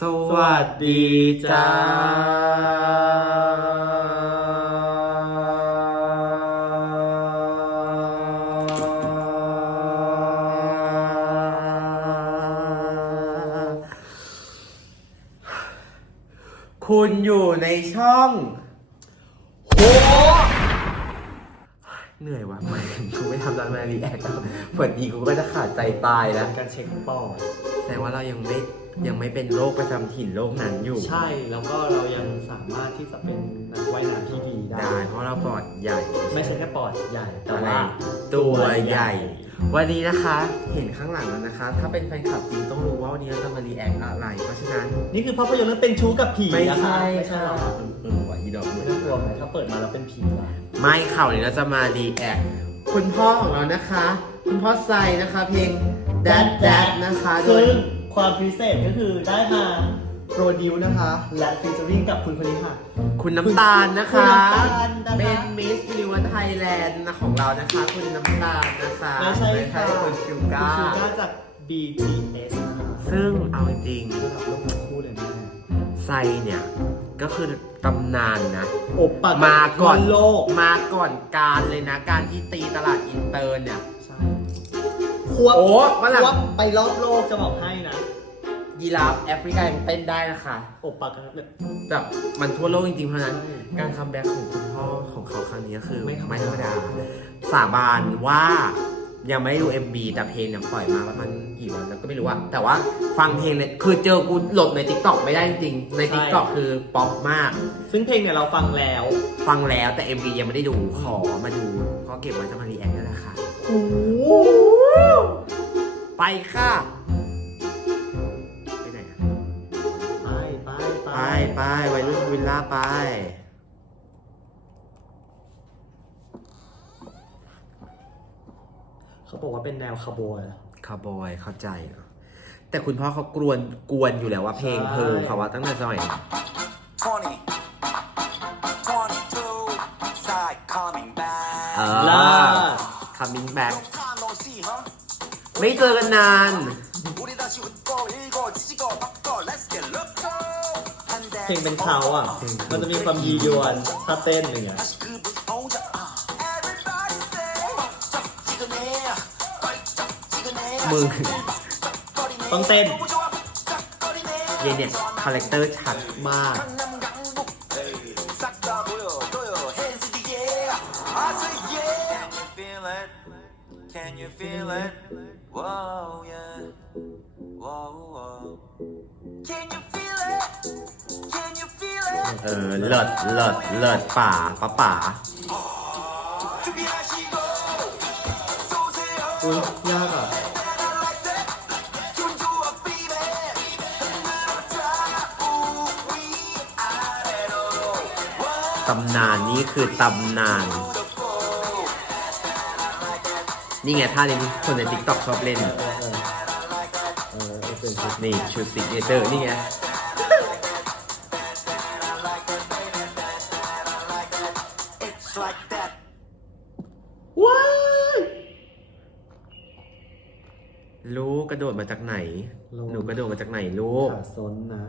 สวัสดีจ้าคุณอยู่ในช่อง โห เหนื่อยว่ะไม่กูไม่ทำร้านมารีแอคแล้วเปิดดีกูก็จะขาดใจตายแล้ว การเช็คปอดแสดงว่าเรายังไม่ ยังไม่เป็นโรคประจำถิ่นโรคนั้นอยู่ ใช่ แล้วก็เรายังสามารถที่จะเป็นนักว่ายน้ำที่ดีได้ ได้เพราะเราปอดใหญ่ไม่ใช่แค่ปอดใหญ่ แต่อะไรว่าตัวใหญ่ วันนี้นะคะเห็นข้างหลังแล้วนะคะ ถ้าเป็นแฟนคลับจริงต้องรู้ว่าวันนี้เราจะมารีแอคอะไร เพราะฉะนั้น นี่คือภาพยนตร์เรื่องเป็นชู้กับผีไม่นะคะใช่ไม่ใช่หรอเออว่ะอีดอกไม่ต้องกลัวไหมถ้าเปิดมาแล้วเป็นผีล่ะไม่ข่าวนี้เราจะมารีแอคคุณพ่อของเรานะคะ คุณพ่อไซนะคะ เพลง Dad Dad นะคะโดซึ่ยง ความพิเศษก็คือได้มาโปรดิวนะคะ และฟีเจอริ่งกับคุณคนนี้ค่ะ คุณน้ำตาลนะคะ คุณน้ำตาลนะคะเป็นมิส s ิว n ไทยแลนด์ของเรานะคะ คุณน้ำตาลนะคะไม่ใช่ค่ะ คุณชูคุก้าณชูก้าจาก BTS นะคะซึ่งเอาจริงระดับโลกทั้งคู่เลยแม่ๆไซเนี่ย ก็คือตำนานนะ โอบปากมาก่อนโลก มาก่อนการเลยนะ การที่ตีตลาดอินเตอร์เนี่ยใช่ ควบโอ้ฝรั่ง ควบไปรอบโลกจะบอกให้นะยีราฟแอฟริกายังเต้นได้นะคะ โอบปากกันแบบ แบบมันทั่วโลกจริงๆ เพราะฉะนั้น การคัมแบ็กของคุณพ่อของเขาครั้งนี้ก็คือไม่ธรรมดา ไม่ธรรมดา สาบานว่ายังไม่ได้ดู MB แต่เพลงเนี่ยปล่อยมาประมาณกี่วันแล้วก็ไม่รู้ว่า แต่ว่าฟังเพลงเนี่ยคือเจอกูโหลดใน t ิ k t o k ไม่ได้จริงๆใน t ิ k t o k คือป๊อปมาก ซึ่งเพลงเนี่ยเราฟังแล้ว ฟังแล้วแต่ MV ยังไม่ได้ดูขอมาดูก็เก็บไว้จะมารีแอคนั่นแหละค่ะ โอ้โห ไปค่ะ ไปไหนอะไปไปไปไปไปวัยรุ่นวิลล่าไป เขาบอกว่าเป็นแนวคาร์บอยคาร์บอยเข้าใจเนอะแต่คุณพ่อเขากวนกวนอยู่แล้วว่าเพลงเพลงเขาว่าตั้งแต่สมัย 20, 22, side coming เอ back. อล่า coming back Long time no see, huh? ไม่เจอกันนาน เพลงเป็นเขาอะ มันจะมีความยียวนถ้าเต้นอย่างเงี้ยมือต้องเต้น เยนเนี่ยคาแรคเตอร์ชัดมาก ศเลิศเลิศป่าป่าป่าอุ้ยยากอะตำนานนี้คือตำนาน นี่ไงท่าเล่นคนในติ๊กต็อกชอบเล่นนี่ชุดสิกเนเจอร์นี่ไง ระโดดมาจากไหน หนูกระโดดมาจากไหนลูก ขาซนนะ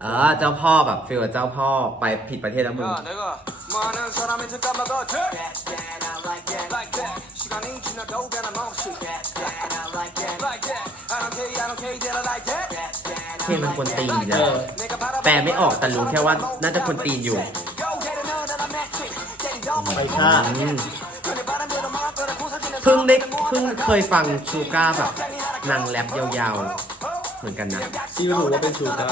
เออเจ้าพ่อแบบฟีลเจ้าพ่อไปผิดประเทศแล้วมึง 야 내가 많은 사람이 들까봐 더 That that I like that like that 시간이 지나도 변함없이 That that I like that like that I don't care I don't care that I like that That that เพลงมันกวนตีนอยู่ เอ นะ อ 내가 바라보는 แปลไม่ออกแต่รู้แค่ว่าน่าจะกวนตีนอยู่ Yo, get another metric. Get it done. ไปค่ะ อื เพิ่งได้เพิ่งเคยฟังชูก้าแบบนางแรปยาวๆ เหมือนกันนะซีรู้ว่าเป็นชูก้า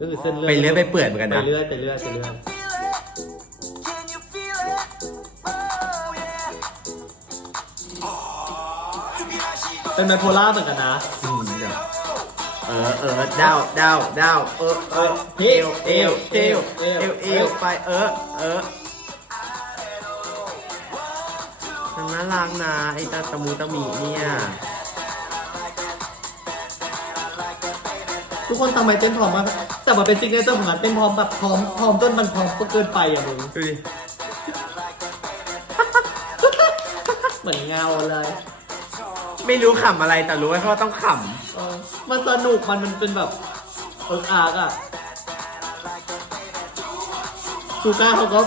ก็คือเส้นไปเรื่อยไปเปื่อยเหมือนกันนะ ไปเรื่อยไปเรื่อยไปเรื่อยเป็นไบโพล่าเหมือนกันนะ เออเออดาวดาวดาวเออเออเอวเอวเอวเอวเอวไปเออเออมันน่ารักนะไอ้ตาตะมูตะมีเนี่ยทุกคนทำไมเต้นพร้อมมาแต่มันเป็นซิกเลเต้นของงานเต้นพร้อมแบบพร้อมพร้อมต้นมันพร้อมก็เกินไปอะมึงดูดิ เหมือนเงาเลย ไม่รู้ขำอะไรแต่รู้ว่าเขาต้องขเออมันสนุกมันมันเป็นแบบเอิร์กอาร์กอะชูก้าเขาก็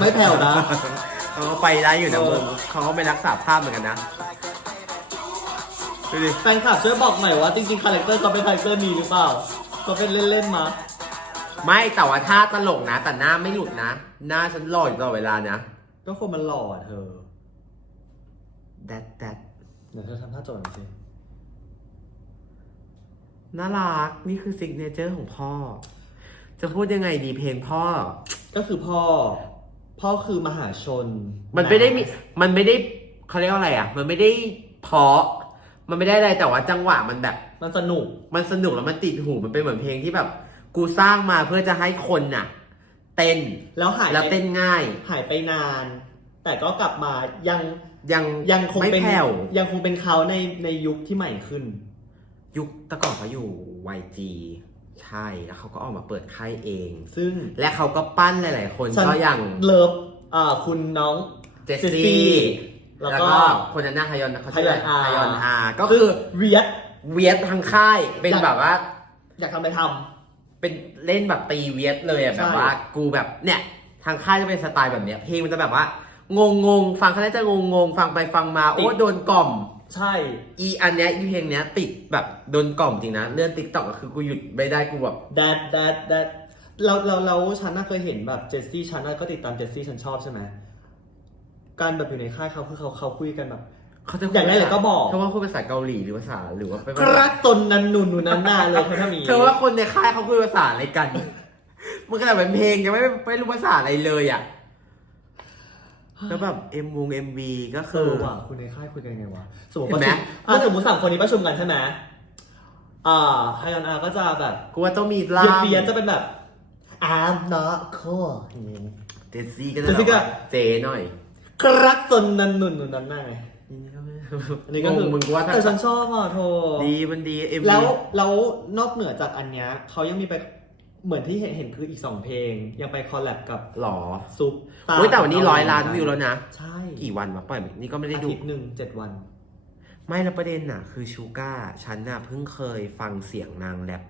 ไม่แผ่วนะำเขาก็ไปได้อยู่นะเออ มึงเขาก็ไปรักษาภาพเหมือนกันนะดูดิแฟนคลับช่วยบอกหน่อยว่าจริงๆคาแรคเตอร์เขาเป็นคาแรคเตอร์นี้หรือเปล่าเขาเป็นเล่นๆมาไม่แต่ว่าท่าตลกนะ แต่หน้าไม่หลุดนะ หน้าฉันหล่ออยู่ตลอดเวลานะ ก็คนมันหล่ออะเธอแดดแดด เดี๋ยวเธอทำท่าโจรหน่อยสิ น่ารักนี่คือซิกเนเจอร์ของพ่อ จะพูดยังไงดีเพลงพ่อ ก็คือพ่อ พ่อคือมหาชนมันไม่ได้มีมันไม่ได้เขาเรียกว่าอะไรอะ มันไม่ได้เพราะ มันไม่ได้อะไรแต่ว่าจังหวะมันแบบ มันสนุก มันสนุกแล้วมันติดหูมันเป็นเหมือนเพลงที่แบบ กูสร้างมาเพื่อจะให้คนน่ะ เต้นแล้วหายแล้วไปเต้นง่าย หายไปนาน แต่ก็กลับมายัง ยังยังคงไม่เป็นแผ่วยังคงเป็นเขาในในยุคที่ใหม่ขึ้น ยุคแตะก่อนเขาอยู่ YG ใช่แล้วเขาก็ออกมาเปิดค่ายเอง ซึ่งและเขาก็ปั้นหลาย ๆ คนฉันก็อย่างเลิฟอ่าคุณน้องเจสเจสซี่ซี่ แล้วแล้วก็ ก็คนนั้นนะฮยอนเขาชื่ออะไรฮยอนอา ฮยอนอาก็คือเวียด เวียดทางค่ายเป็นอยาก แบบว่า อยากทำอะไรท เป็นเล่นแบบตีเวียดเลยอะใช่แบบว่ากูแบบเนี่ยทางค่ายจะเป็นสไตล์แบบเนี้ยเพลงมันจะแบบว่า งงงๆฟังครั้งแรกจะงงงๆฟังไปฟังมาโอ้โดนกล่อมำใช่ อีอันเนี้ยอีเพลงเนี้ยติดแบบโดนกล่อมจริงนะเลื่อนติ๊กต็อกก็คือกูหยุดไม่ได้กูแบบแดดแดดแดดเราเราเราฉันน่ะเคยเห็นแบบเจสซี่ฉันน่ะก็ติดตามเจสซี่ฉันชอบใช่ไหมการแบบอยู่ในค่ายเขาคือเขาเขาคุยกันแบบเขาจะอยากได้อะไรก็บอกเธอว่าพูดภาษาเกาหลีหรือภาษาหรือว่าเป็นครักตนนันนุนนุนนันนาเลยเขาถ้ามีเธอว่าคนในค่ายเขาคุยภาษาอะไรกันมันก็แต่เป็นเพลงยังไม่ไม่รู้ภาษาอะไรเลยอะ แล้วแบบเอ็มวงเอ็มวีก็เอคืออว่ะคุณในค่ายคุยกันยังไงวะสมมติเห็ประนไหมชุมอะสมมติสามคนนี้ประชุมกันใช่ไหมอ่าไฮยอนอาก็จะแบบกูว่าต้องมีเบีล่ายมเบียจะเป็นแบบ I'm not cool อย่างงี้ เจสซี่ก็จะเจสซี่ก็ แบบว่าเจหน่อยครักตนนันนุนนุนนันนาไงอันนี้ก็คืงองมึงกูว่าถ้าแต่ฉันชอบอะโท ดีมันดีเอ็มแล้ววีแล้วนอกเหนือจากอันเนี้ยเขายังมีไป เหมือนที่เห็นเห็นคืออีกสองเพลง ยังไปคอลแลบกับหรอซุปเฮ้ยแต่วันนี้ร้อยล้านวิวแล้วนะ ใช่กี่วันวะปล่อยนี่ก็ไม่ได้อาดู ทิตย์หนึ่งเจ็ดวัน ไม่แล้วประเด็นน่ะ คือชูก้าฉันน่ะเพิ่งเคยฟังเสียงนางแรป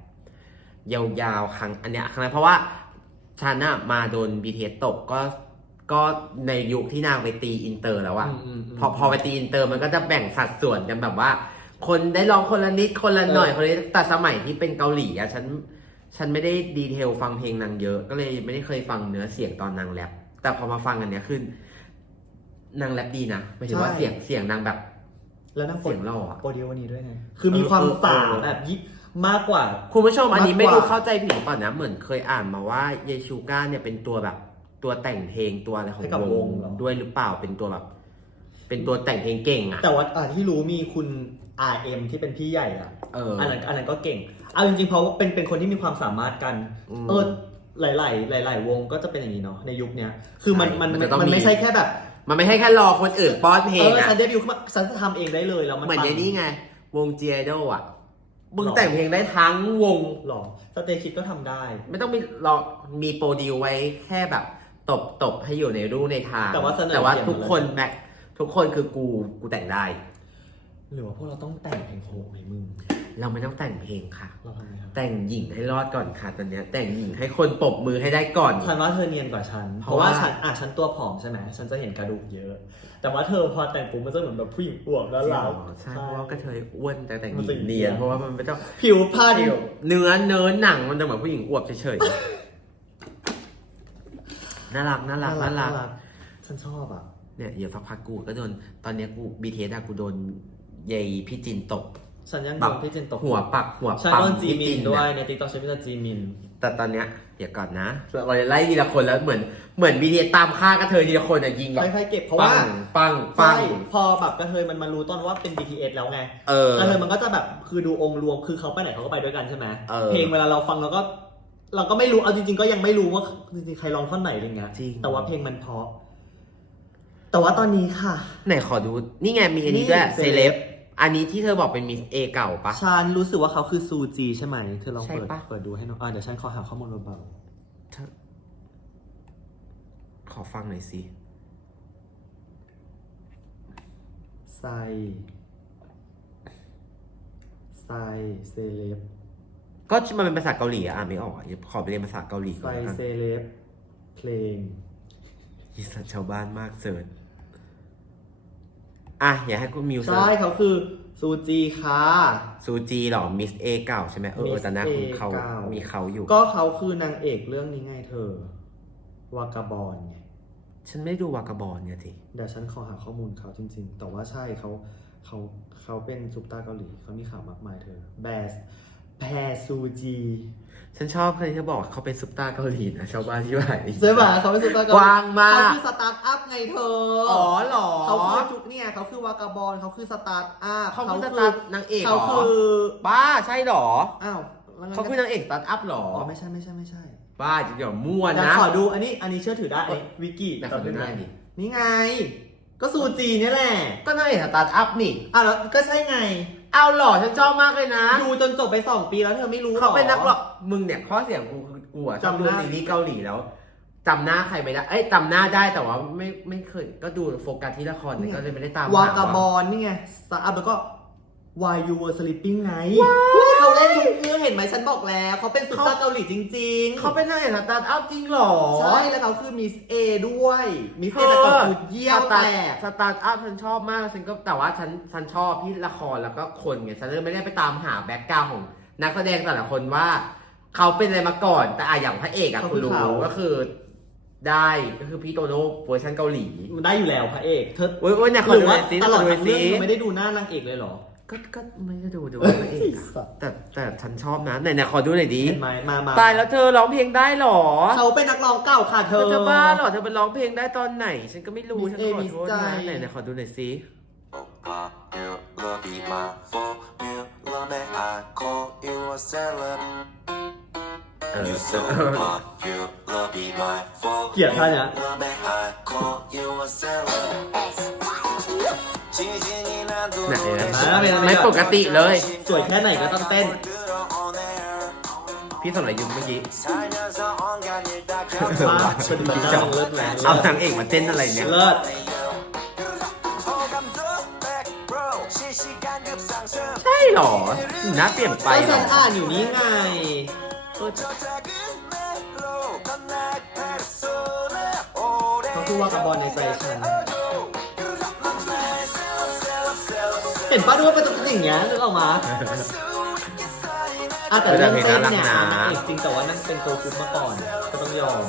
ยาวๆครั้งอันเนี้ยครั้งแรกเพราะว่าฉันน่ะมาโดน BTS ตกก็ก็ในยุคที่นางไปตีอินเตอร์แล้วอะอืมอืมอืม พอพอไปตีอินเตอร์มันก็จะแบ่งสัดส่วนกันแบบว่า คนได้ร้องคนละนิดคนละหน่อยเออคนละนิดแต่สมัยที่เป็นเกาหลีอะฉัน ฉันไม่ได้ดีเทลฟังเพลงนางเยอะ ก็เลยไม่ได้เคยฟังเนื้อเสียงตอนนางแรปแต่พอมาฟังอันเนี้ยขึ้นนางแรปดีนะหมายถึงว่าเสียงเสียงนางแบบ แล้วนั่งโปรเสียงหล่ออะโปรดิววันนี้ด้วยไง คือมีความเออเออ สาเออแบบยิบมากกว่า คุณผู้ชมอันนี้ไม่มากกรู้ว่าเข้าใจผิดหรือเปล่านะเหมือนเคยอ่านมาว่าเยชูก้าเนี่ยเป็นตัวแบบตัวแต่งเพลงตัวอะไรของให้กับววงงเหรอ ด้วยหรือเปล่าเป็นตัวแบบ เป็นตัวแต่งเพลงเก่งอะแต่ว่าอ่าที่รู้มีคุณ RM ที่เป็นพี่ใหญ่อะเอออั นนั้นอันนั้นก็เก่งเอาจริงๆเพราะว่าเป็นเป็นคนที่มีความสามารถกันอืมเออหลายๆหลาย ๆ วงก็จะเป็นอย่างนี้เนาะในยุคเนี้ยคือมันใช่มันมันมัจะต้องนมี ไม่ใช่แค่แบบมันไม่ใช่แค่รอคนอื่นป้อนเพลเองออะฉันเดบิวต์ขึ้นมาฉันจะทำเองได้เลยแล้วมันเหมือนปังในนี้ไง วง G Idol อะมึงหรอแต่งเพลงได้ทั้งวง หรอสเตคิดก็ทำได้ ไม่ต้องมีรอมีโปรดิวไว้แค่แบบ ตบตบให้อยู่ในรูในทางแต่ว่าเสนอแต่ว่าเสียง ทุกคนแม็กทุกคนคือกูกูแต่งได้ หรือว่าพวกเราต้องแต่งเพลงโหไหมมึง เราไม่ต้องแต่งเพลงค่ะ เราทำไงครับแต่งหญิงให้รอดก่อนค่ะตอนเนี้ยแต่งหญิงให้คนปรบมือให้ได้ก่อน ฉันว่าเธอเนียนกว่าฉัน เพเพราะราะว่า ว่าฉันอะฉันตัวผอมใช่ไหมฉันจะเห็นกระดูกเยอะ แต่ว่าเธอพอแต่งปุ๊บมันจะเหมือนแบบผู้หญิงอวบแล้วเรา ใช่เพราะว่ากระเทยอ้วนแต่แต่งหมันญิจะงเนียนเพราะว่ามันไม่ต้อง ผิวพรรณเนื้อเนื้อหนังมันจะเหมือนผู้หญิงอวบเฉยๆ น่ารักน่ารักน่ารัก ฉันชอบอะ เนี่ยเดี๋ยวสักพักกูก็โดน ตอนเนี้ยกูบีเทสอะกูโดน ยายพี่จินตก ฉันยังแบโดบนพี่เจนตกหัวปักหัวฉันปั๊มโดนจีพี่มิจินนด้วยนะในติ๊กต็อกฉันเป็นจีมิน แต่ตอนเนี้ยเดี๋ยวก่อนนะเราจะไล่ทีละคนแล้วเหมือนเหมือนบีเทสตามฆ่ากระเทยทีละคนอะยิงแบบค่อยๆเก็บเพราะปัว่างปังปัใช่งพอแบบกระเทยมันมารู้ตอนว่าเป็น BTS แล้วไงเออกระเทยมันก็จะแบบคือดูองค์รวมคือเขาไปไหนเขาก็ไปด้วยกันใช่ไหมเออเพลงเวลาเราฟังเราก็ เราก็ไม่รู้เอาจริง ๆ ก็ยังไม่รู้ว่าจริงๆใครร้องท่อนไหนอะไรเงี้ยจริงแต่ว่าเพลงมันเพราะแต่ว่าตอนนี้ค่ะ ไหนขอดู นี่ไงมีอันนี้ด้วยนี่เซเลบ อันนี้ที่เธอบอกเป็นมิสเอเก่าปะ ฉันรู้สึกว่าเขาคือซูจีใช่ไหม เธอลองใช่เปิด ปะ เปิดดูให้หน้องอ่าเดี๋ยวฉันขอหาข้อมูลเบาเธอขอฟังหน่อยสิไซไซเซเลบก็มันเป็นภาษาเกาหลีอะอ่านไม่ออกอะขอไปเรียนภาษาเกาหลีไซก่อนแล้วกันเซเลบเพลง อีสัตว์ชาวบ้านมากเสิร์ช อะอยากให้คุณมิวเสิใช่ร์ชเขาคือซูจีค่ะ ซูจีเหรอมิสเอเก่าใช่ไหมเออเออ Miss แต่หน้าคุณเขา A เก่ามี มีเขาอยู่ ก็เขาคือนางเอกเรื่องนี้ไงเธอ วากาบอลไงฉันไม่ดูวากาบอลเนี่ยสิเดี๋ยวฉันขอหาข้อมูลเขาจริง ๆ แต่ว่าใช่เขาเขาเขาเป็นซุปตาร์เกาหลีเขามีข่าวมากมายเธอ แบส แพรซูจีฉันชอบคนที่เขาบอกเขาเป็นซุปตาร์เกาหลีนะชาวบ้านที่ว่าใช่ป่ะเขาเป็นซุปตาร์เกาหลีกว้างมาก เขาคือสตาร์ทอัพไงเธออ๋อเหรอเขาคือจุกเนี่ยเขาคือวากาบอลเขาคือสตาร์ทอัพเขาคือสตาร์นางเอกเหรเขาอคือบ้าใช่เหรอ อ้าวแล้วงั้นเขาคือนางเอกสตาร์ทอัพเหรอ อ๋อไม่ใช่ไม่ใช่ไม่ใช่บ้าเดี๋ยวมั่วเดี๋ยวนะขอดูอันนี้อันนี้เชื่อถือได้ไอ้วิกิแต่ขอดูหน้าดิ นี่ไง ก็ซูจีเนี่ยแหละก็นางเอกสตาร์ทอัพนี่ อะแล้วก็ใช่ไง เอาเหรอฉันชอบมากเลยนะ ดูจนจบไปสองปีแล้วเธอไม่รู้หรอเขาเป็นนักหรอกมึงเนี่ยข้อเสียงกูคือกูอะชอบจำดูหน้าซีรีส์เกาหลีแล้วจำหน้าใครไม่ได้ เอ้ยจำหน้าได้แต่ว่าไม่ไม่เคย ก็ดูโฟกัสที่ละครเนี่ยก็เลยไม่ได้ตามหวากาบอลนี่ไงสตาร์ทอัพแล้วก็ Why You Were Sleeping ไงเขาเล่นทุก บอกแล้วเขาเป็นซุปตาร์เกาหลีจริงๆ เขาเป็นนางเอกสตาร์ทอัพจริงเหรอใช่แล้วเขาคือมิสเอด้วยมิสเอแต่ก่อนคือเยี่ยวสแตตาร์กสตาร์ทอัพฉันชอบมากฉันก็แต่ว่าฉันฉันชอบที่ละครแล้วก็คนไงฉันเลยไม่ได้ไปตามหาแบ็กกราวของนักแสดงแต่ละคนว่า เขาเป็นอะไรมาก่อน แต่อะอย่างพระเอกอะเขาคุคืณอรู้เขาก็คือ ได้ก็คือพี่โตโน่เวอร์ชันเกาหลีมันได้อยู่แล้วพระเอกเธอโอ้ยโอ้ยเนี่ยขหอรือดูหว่าน่อยสิตขลออดดูหน่ทั้องยเรื่สิองเธอไม่ได้ดูหน้านางเอกเลยเหรอ ก็ก็ไม่ได้ดูดูเอ้ยพระเอกอะสัตว์แต่แต่ฉันชอบนะไหนไหนขอดูหน่อยดิเห็นไหมมามาตายแล้วเธอร้องเพลงได้เหรอเขาเป็นนักร้องเก่าค่ะเธเธออ จะบ้าเหรอเธอไปร้องเพลงได้ตอนไหน ฉันก็ไม่รู้ Miss ฉัน A ขอ Miss โทษใจนะไหนไหนขอดูหน่อยสิ Popular be my formula man I call you a celeb เออ You so popular be my เกลียดท่าเนี้ย formula man I call you a celeb ไหนนะอ่าเป็นอะไรไม่ปกติเลย สวยแค่ไหนก็ต้องเต้น พี่สนรยุทธ์เมื่อกี้ว่าเป็นแบบหน้ามึงเลิศแหวนเอานางเอกมาเต้นอะไรเนี่ยเลิศใช่เหรอหน้าเปลี่ยนไปก็เหรฉัอนอ่านอยู่นี่ไง เขาคือว่ากระบอลในใจฉัน ห็นป้าด้วยเป็นตัวอย่างเงี้ยนึกออกมาอะแต่เรื่องเต้นเนี่ยนางเอกจริงแต่ว่านั่นเป็นตัวกรุ๊ปมาก่อน ก็ต้องยอม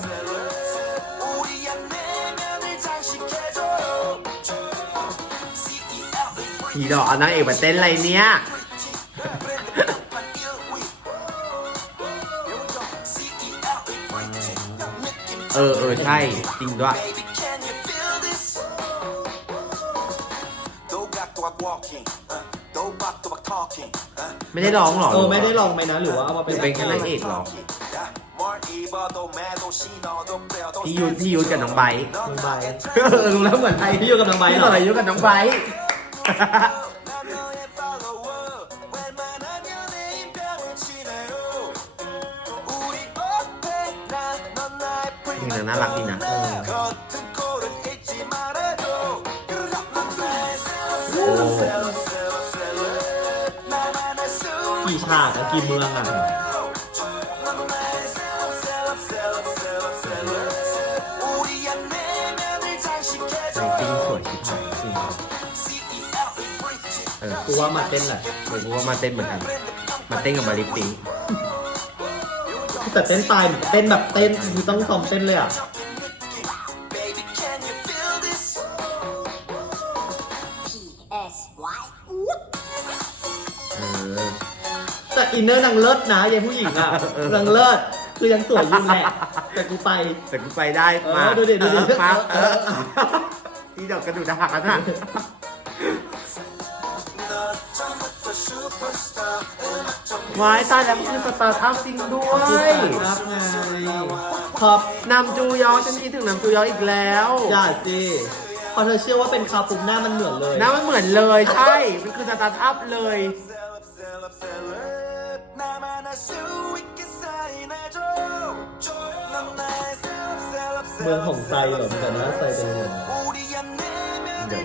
ผีดอกเอานางเอกมาเต้นอะไรเนี่ย เออเออใช่ จริงด้วย ไม่ได้ร้องหรอเออไม่ได้ลองไหมนะหรือว่าเอามาเป็นหรือเป็นแค่นางเอกเหรอ พี่ยุทธพี่ยุทธกับน้องไบร์ทมึงใบ เออรู้แล้วเหมือนใครพี่อยู่กับน้องไบร์ทพี่เหรสอรยุทธ์กับน้องไบร์ท กี่ฉากอะกี่เมืองอะเรตติ้งสวยชิบหายจริงเออกูว่ามาเต้นแหละเออกูว่ามาเต้นเหมือนกัน มาเต้นกับมาริปซิงค์แต่เต้นตายเต้นแบบเต้นคือต้องซ้อมเต้นเลยอะ อินเนอร์นางเลิศนะยายผู้หญิงอะเออนางเลิศคือยังสวยอยู่แหละแต่กูไป แต่กูไปได้เออมาดูดิดูดิ เออมาเอเออออีดอกกระดูกหักกันนะวายตายแล้วมันคือสตาร์ทอัพจริงด้วยรับไงพอนำจูยอฉันคิดถึงนำจูยออีกแล้วอย่าสิพอเธอเชื่อว่าเป็นคาปุ๊บหน้ามันเหมือนเลย หน้ามันเหมือนเลยใช่ มันคือสตาร์ทอัพเลย เมืองของไซเหรอมันจะน่าไซเป็นยังไงเดี๋ยว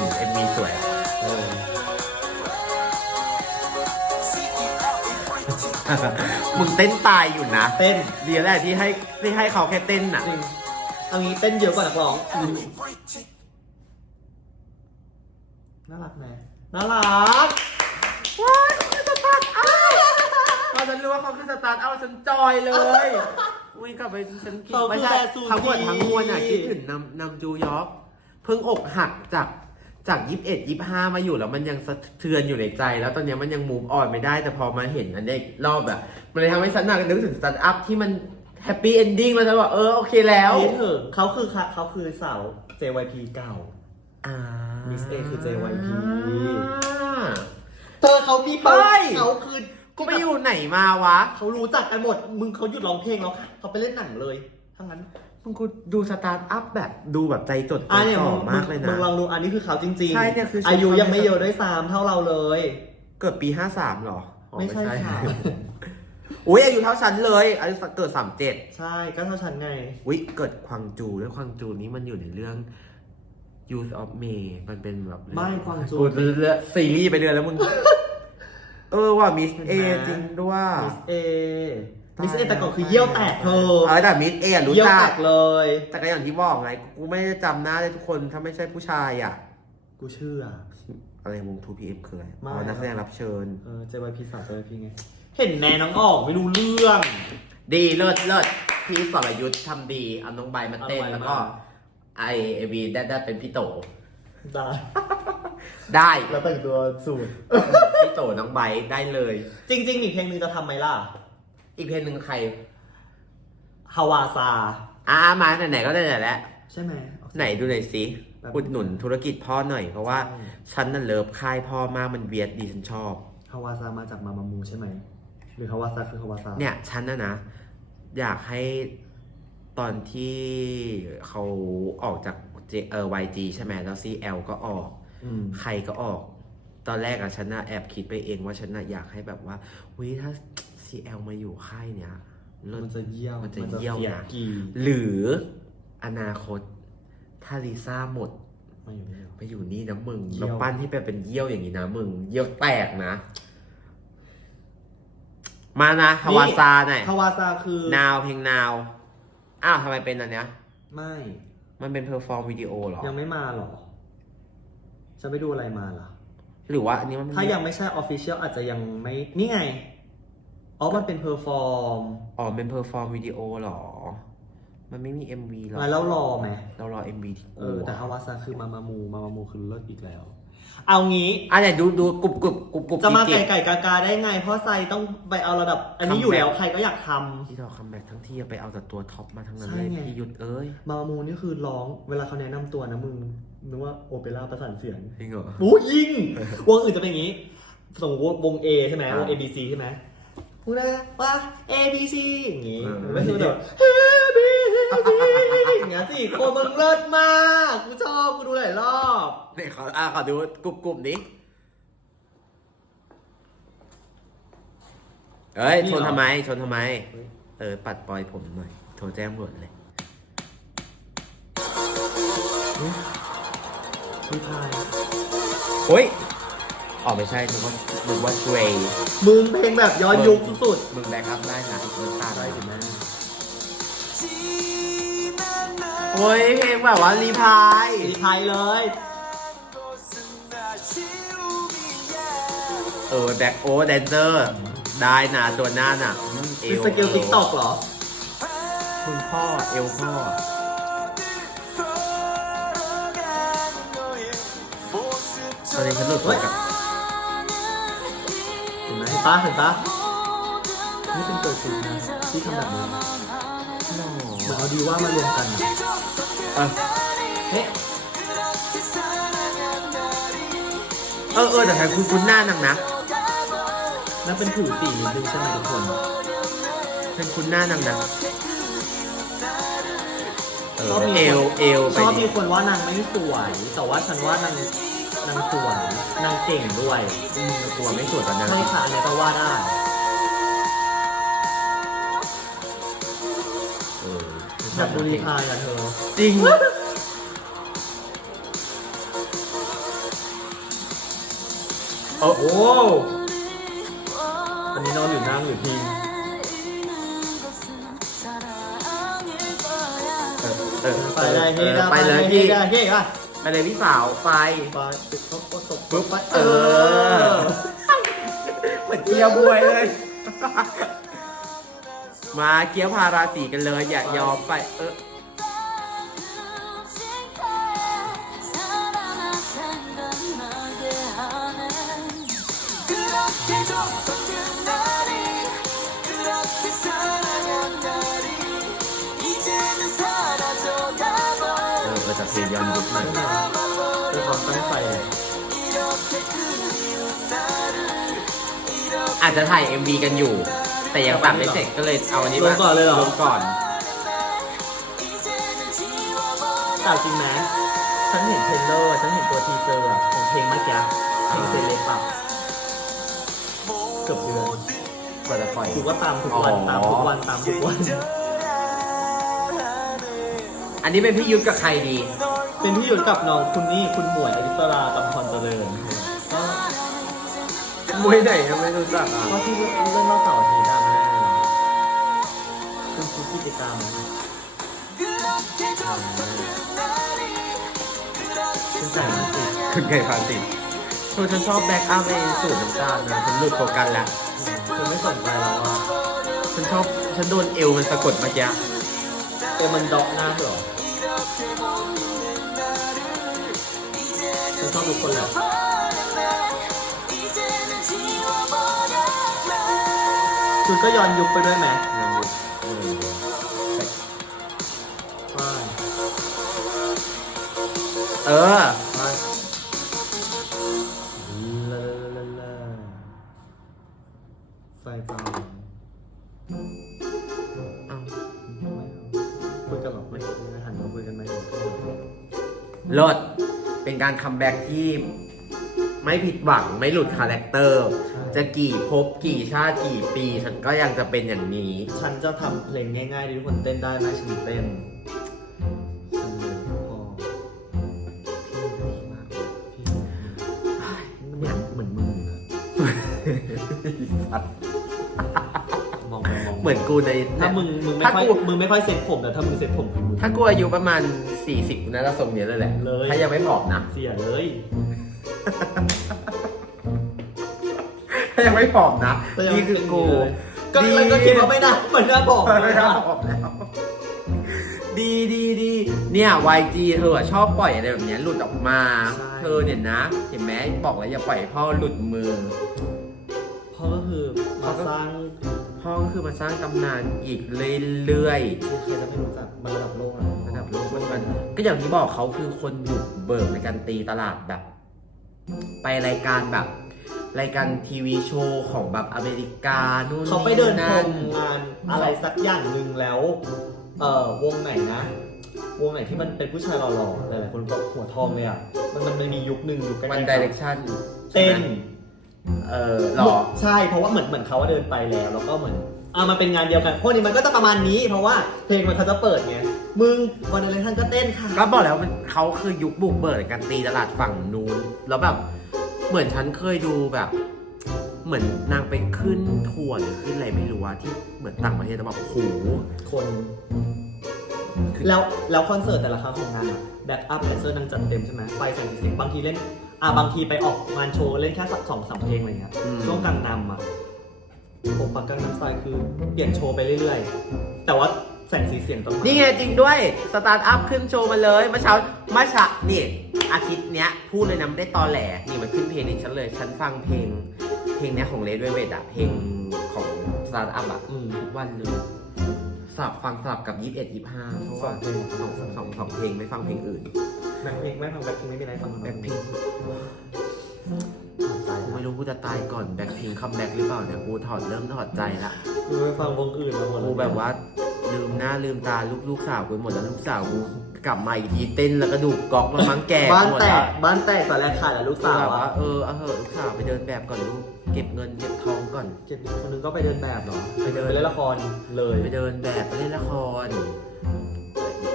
ดูเอ็มมีสวยมึงเต้นตายอยู่นะเต้น เดียวแรกที่ให้ที่ให้เขาแค่เต้นอะจรงเอางี้เต้นเยอะกว่านักร้องน่ารักไหม น่ารักว้ายเขาคือสตาร์ทอัพพอฉันรู้ว่าเขาคือสตาร์ทอัพฉันจอยเลย อุ้ยกลับไปฉันคิดเขาคือไม่ใช่แบรนด์ซูชิ ทั้งหมดทั้งมวลอะคิดถึงนำนำจูยอร์กเพิ่งอกหักจากจากยี่สิบเอ็ดยี่ห้ามาอยู่แล้วมันยังสะเทือนอยู่ในใจ แล้วตอนเนี้ยมันยังมูฟออนไม่ได้ แต่พอมาเห็นอันเนี้ยอีกรอบแบบมันเลยทำให้ฉันน่ะนึกถึงสตาร์ทอัพที่มันแฮปปี้เอนดิ้งแล้วฉันบอกเออโอเคแล้ว คิดเถอะเขาคือค่ะเขาคือสาว JYP เก่า อ่า Miss A คือ JYP อ่าเธอเขามีเป้าเฮ้ย เขาคือกูไปอยู่ไหนมาวะ เขารู้จักกันหมด มึงเขาหยุดร้องเพลงแล้วค่ะเขาไปเล่นหนังเลยทั้งนั้นมึงกูดูสตาร์ทอัพแบบดูแบบใจจดใจอะเนี่ยจ่อมึงมากเลยมึนะ งลองดูอันนี้คือเขาจริงๆใช่เนี่ยคืออายุเขายังไม่เยอะด้วยซ้ำเท่าเราเลย เกิดปีห้าสามหรออ๋อไม่ใช่ค่ะ อุ้ยอายุเท่าฉันเลยอายุเกิดสามเจ็ดใช่ก็เท่าฉันไงอุ้ยเกิดควังจูด้วยควังจูนี้มันอยู่ในเรื่อง Youth of May มันเป็นแบบเรื่องไม่ควังจู กูเลือกซีรีส์ไปเรื่อยแล้วมึง เออว่ามิสเอเห็นไหมจริงด้วย มิสเอตายมิสเอแต่ก่อนคือเยี่ยวแตกเธอเออแต่มิสเอรู้เยี่ยวจัแตก กเลย แต่ก็อย่างที่บอกไง กูไม่ได้จำหน้าได้ทุกคนถ้าไม่ใช่ผู้ชายอะ กูเชื่อ อะไรวง 2PM คืออะไรไม่อ๋อนักแสดงรับเชิญ เออ JYP สาว JYP ไง เห็นแน่น้องออกไม่รู้เรื่อง ดีเลิศเลิศพี่สรยุทธ์ทำดีเอาน้องใบมาเต้นเอาใบมาแล้วก็ ไอเอวีได้ได้เป็นพี่โต ได้ได้แล้วแต่งตัวสูตรพี่โตน้องใบได้เลย จริง ๆ อีกเพลงหนึงจะทำไหมล่ะอีกเพลงหนึ่งใคร ฮาวาซา อ่ามาไหนๆก็ได้ๆแล้ว ใช่ไหมไหนดูหน่อยสิ แบบ อุดหนุนธุรกิจพ่อหน่อย เพราะว่าใช่ฉันน่ะเลิฟค่ายพ่อมากมันเวียดดีฉันชอบ ฮาวาซามาจากมามามูใช่ไหมหรือฮาวาซาคือฮาวาซาเนี่ยฉันนะนะ อยากให้ ตอนที่เขาออกจาก J เออ YG ใช่ไหมแล้ว CL ก็ออก อืม ใครก็ออก ตอนแรกอะฉันน่ะแอบคิดไปเองว่าฉันน่ะอยากให้แบบว่าวิถ้า CL มาอยู่ค่ายเนี้ยเลิศ มันจะเยี่ยวมันจะเยี่ยวสีนะกีหรืออนาคต ถ้าลิซ่าหมด มาอยู่นี่เหรอ ไปอยู่นี่นะมึงเยี่ยวเราปั้นที่ไปเป็นเยี่ยวอย่างนี้นะมึง เยี่ยวแตกนะ มานะฮาวาซาหน่อยฮาวาซาคือ นาวเพลงนาว อ้าวทำไมเป็นอันเนี้ย ไม่ มันเป็นเพอร์ฟอร์มวิดีโอเหรอ ยังไม่มาหรอ จะไปดูอะไรมาล่ะ หรือว่าอันนี้มันถ้ายังไม่ใช่ออฟฟิเชียลอาจจะยังไม่ นี่ไง อ๋อ มันเป็นเพอร์ฟอร์ม อ๋อ เป็นเพอร์ฟอร์มวิดีโอเหรอ มันไม่มี MV หรอมาแล้วรอไหม เรารอ MV ที่เอกูอแต่ฮาวาซาคือมามามู มามามูคือเลิศอีกแล้ว เอางี้อะไหนดูดูกรุบกรุบกรุบกรุบจะมาจิ๊ไก่บไก่กากาได้ไง เพราะไซต้องไปเอาระดับ อันนี้อยู่แล้วใครก็อยากทำ ที่เราคัมแบ็กทั้งที่ไปเอาแต่ตัวท็อปมาทั้งนั้นใช่เลยไง พี่ยุทธเอ้ยมามามูนี่คือร้องเวลาเขาแนะนำตัวนะมึงนึกว่าโอเปร่าประสานเสียงจริงเหรอโอ้ยิง วงอื่นจะเป็นอย่างนี้สมมติว่าวง A ใช่ไหมอ่าวง A B C ใช่ไหมพูดได้ว่า A B C อย่างงี้อ่าไม่ใช่แบบ A B C อย่างเงี้ยสิโคนมึงเลิศมาก กูชอบกูดูหลายรอบเนี่ยขออะขอดูกรุบกรุบนี้เอ้ยชนทำไมชนทำไม เออ ปัดปล่อยผมหน่อย โทรแจ้งตำรวจเลยมีพายโอ้ยอ๋อไม่ใช่นึกว่านึกว่าเกรย์มึงเพลงแบบย้อนยุคสุดมึงแบกอัพได้นะไอ้คนตาๆใช่ไหม โอ้ยเพลงแบบว่ารีพายมีพายเลย เออแบ็กโอแดนเซอร์ ได้นะตัวหน้าน่ะอืมเอมีวสเกลติ๊กตอกเหรอ คุณพ่อเอวพ่อ ตอนนี้ฉันหลุดโฟกัสเห็นไหมเห็นปะเห็นปะนี่เป็นตัวจริงนะที่ทำแบบนี้เหมือนเอา ดีว่ามารวมกันอะเออเฮ้ยเออเออแต่ฉันคุ้นคุ้นหน้านางนะนั่นเป็นผิวสีนิดนึงใช่ไหมทุกคนฉันคุ้นหน้านางนะเอชออบมีเอวเอวชไปอบมีคนว่านางไม่สวย แต่ว่าฉันว่านางนางสวยนางเก่งด้วยอืมตัวไม่สวยกว่านางใช่ค่ะอันนี้ก็ว่าได้ ออยากดูรีพายอะเธอ จริง โอ้โอ้โหนนี้นอนหรือนั่งหรือพิงเออไปเลยเฮออดาไปเลยเฮพี่ดาเฮดาไปเลยพี่สาวไปไปติดเขาก็ตกปุ๊บไปเออ เหมือนเกียวบวยเลย มาเกี้ยวพาราสีกันเลย อย่ายอมไป เออ 그렇게 줬던 그날이 그렇게 사랑한 날이 이제는 เอ 사라져가고 อเออจะเพลงย้อนยุคหน่อย เป็นความตั้งใจเลย 이렇게 그리운 나를 이렇게 อาจจะถ่าย MV กันอยู่ แต่ยังตัดไม่เสร็จก็เลยเอาอันนี้มาลงก่อนเลยเหรอ ลงก่อน แต่จริงไหมฉันเห็นเทรลเดอร์ฉันเห็นตัวทีเซอร์ของเพลงเมื่อกี้เพลงเซเลปับเกือบเดือนกว่าจะปล่อยถูกว่าตามทุกวันตามทุกวันตามทุกวัน อันนี้เป็นพี่ยุทธกับใครดี เป็นพี่ยุทธกับน้องคุณนี่คุณหมวยอริสราตำพรเจริญก็มวยไหนก็ไม่รู้จักอะาะที่เล่นเล่นรอบเสาร์อาทีตย์อ ติดตามคุณใส่มาสิคุณไก่พาสิคือฉันชอบแบ็กอัพในสูตรน้ำตาลนะฉันหลุดโฟกัสแล้วคือไม่สนใจแล้วว่าฉันชอบฉันโดนเอวมันสะกดเมื่อกี้เอวมันดอกหน้าเหรอฉันชอบทุกคนแหละคือก็ย้อนยุคไปด้วยไหม เออว่าลาลาลาไฟจาเอาคุยกันหรอไม่หันมาคุยกันไหมเลิศเป็นการคัมแบ็กที่ไม่ผิดหวังไม่หลุดคาแรคเตอร์ จะกี่ภพกี่ชาติกี่ปี ฉันก็ยังจะเป็นอย่างนี้ ฉันจะทำเพลงง่ายๆที่ทุกคนเต้นได้ไหมฉันเต้น กูในถ้ามึงมึงไม่ถ้าค่อยกูมึงไม่ค่อยเซ็ตผมแต่ถ้ามึงเซ็ตผมคือมึงถ้ากูอายุประมาณ 40กูน่าจะทรงเนี้ยเลยแหละเลยถ้ายังไม่ผอมนะ เสียเลยถ้ายังไม่ผอมนะแต่ยังนี่คือกูก็เลยก็คิดว่าไม่ได้เหมือนกันบอกไม่ได้ผอมแล้วดีดีดีเนี่ย YG เธออะชอบปล่อยอะไรแบบเนี้ยหลุดออกมาเธอเนี่ยนะ เห็นไหมบอกแล้วอย่าปล่อยให้พ่อหลุดมือ เพราะก็คือมาสร้าง พ่อก็คือมาสร้างตำนานอีกเรื่อยใครจะไม่รู้จักมันระดับโลกอะๆระดับโลกมันมันก็อย่างที่บอกเขาคือคนบุกเบิกในการตีตลาดแบบ ไปรายการแบบ รายการทีวีโชว์ของแบบอเมริกานู่นเขาไปเดินพรนั่นมงานอะไรสักอย่างหนึ่งแล้ว เอ่อวงไหนนะ วงไหนที่มันเป็นผู้ชายหล่อๆหลายๆคนก็หัวทองเลยอะมันมันมันมียุคหนึ่งยุคใกล้ๆวันกัดิเรกชันเต้น เออหรอใช่เพราะว่าเหมือนเหมือนเขาว่าเดินไปแล้ว แล้วก็เหมือนอ่ามันเป็นงานเดียวกันพวกนี้มันก็จะประมาณนี้ เพราะว่าเพลงมันเขาจะเปิดไงมึงวันเดนท่านก็เต้นค่ะก็บอกแล้วมันเขาคือยุคบุกเบิกในการตีตลาดฝั่งนู้นแล้วแบบเหมือนฉันเคยดูแบบ เหมือนนางไปขึ้นทัวร์หรือขึ้นอะไรไม่รู้ว่าที่เหมือนต่างประเทศแล้วแบบโอ้โหคน แล้วแล้วคอนเสิร์ตแต่ละครั้งของนางแบ็กอัพแดนเซอร์นางจัดเต็มใช่ไหมไฟแสงสีเสียงบางทีเล่น อ่าบางทีไปออกงานโชว์เล่นแค่สักสองสามเพลงอะไรเงี้ยอืม ช่วงกลางนำอะผมปักกังน้ำสไตล์คือเปลี่ยนโชว์ไปเรื่อยๆ แต่ว่าแสงสีเสียงต้องมานี่ไงจริงด้วย สตาร์ทอัพขึ้นโชว์มาเลยเมื่อเช้าเมื่อเช้านี่อาทิตย์เนี้ยพูดเลยนะไม่ได้ตอแหลนี่มันขึ้นเพลงนี้ฉันเลย ฉันฟังเพลง เพลงเนี้ยของเลดเวทอะเพลงของสตาร์ทอัพอะอืมทุกวันเลย สลับฟังสลับกับยี่สิบเอ็ดยี่ห้าเพราะว่าสองเพลงสองสองสองเพลงไม่ฟังเพลงอื่นแบ็คพิงไม่ฟังแบ็คพิงไม่มีอะไรฟังแบ็คพิงใจกูไม่รู้กูจะตายก่อนแบ็คพิงคัมแบ็คหรือเปล่าเนี่ยกูถอดเริ่มถอดใจละกูไปฟังวงอื่นมาหมดกูแบบว่าลืมหน้าลืมตาลูกลูกสาวกูหมดแล้วลูกสาวกูกลับมาอีกทีเต้นแล้วก็ดูกก๊อกแล้วมั้งแก่บ้านหมดแตแล้วกบ้านแตกตอนแรกขาดแล้วลูกกูสาวแบบว่าอะ เออเอาเหอะลูกสาวไปเดินแบบก่อนลูก เก็บเงินเก็บทองก่อน เจ็ดคนนึงก็ไปเดินแบบเหรอไปเดินไปเล่นละครเลยไปเดินแบบไปเล่นละคร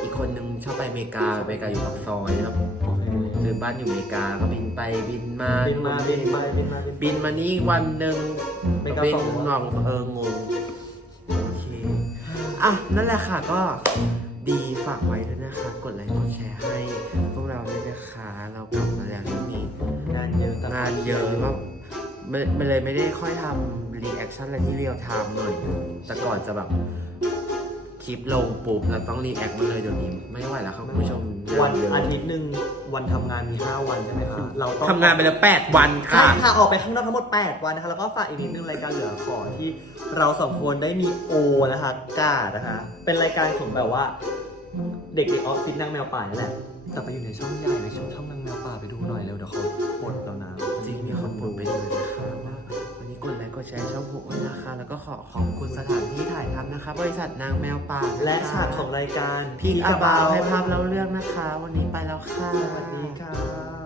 อีกคนนึงชอบไปอเมริกาอเมริกาอยู่ปากซอยแล้วโอเคซื้อบ้านอยู่อเมริกาก็บินไปบินมาบินมาบินไปบินมาบินไปบินมานี่วันหนึ่งไม่กล้าบินส่งงองเอองงโอเคอะนั่นแหละค่ะก็ดีฝากไว้ด้วยนะคะ กดไลค์กดแชร์ให้พวกเราด้วยนะคะ เรากลับมาแล้วที่นี่งานเยอะแต่งานเยอะก็ ไม่ไม่เลยไม่ได้ค่อยทำรีแอคชั่นอะไรที่เรียลไทม์เลยแต่ก่อนจะแบบคลิปลงปุ๊บแล้วต้องรีแอคมาเลยเดี๋ยวนี้ไม่ไหวแล้วครับท่านผู้ชมวันเยอะอาทิตย์หนึ่งวันทำงานมี 5 วันใช่ไหมคะเราต้องทำงานไปแล้วแปดวันใช่ค่ะ ค่ะออกไปข้างนอกทั้งหมด 8 วันนะคะแล้วก็ฝากอีกนิดนึงรายการเหลือขอที่เราสองคนได้มีโอนะคะกาดนะคะเป็นรายการของแบบว่า เด็กในออฟฟิศนางแมวป่านี่แหละแต่ไปอยู่ในช่องใหญ่ในช่องช่องนางแมวป่าไปดูหน่อยเร็วเดี๋ยวเขาปลดแล้วนะจริงมีคนบ่นไปดูนะ แชร์ช่องหูอ้วนนะคะ แล้วก็ขอขอบคุณสถานที่ถ่ายทำนะคะ บริษัทนางแมวป่าและฉากของรายการพีอาบาวให้ภาพเล่าเรื่องนะคะ วันนี้ไปแล้วค่ะ สวัสดีค่ะ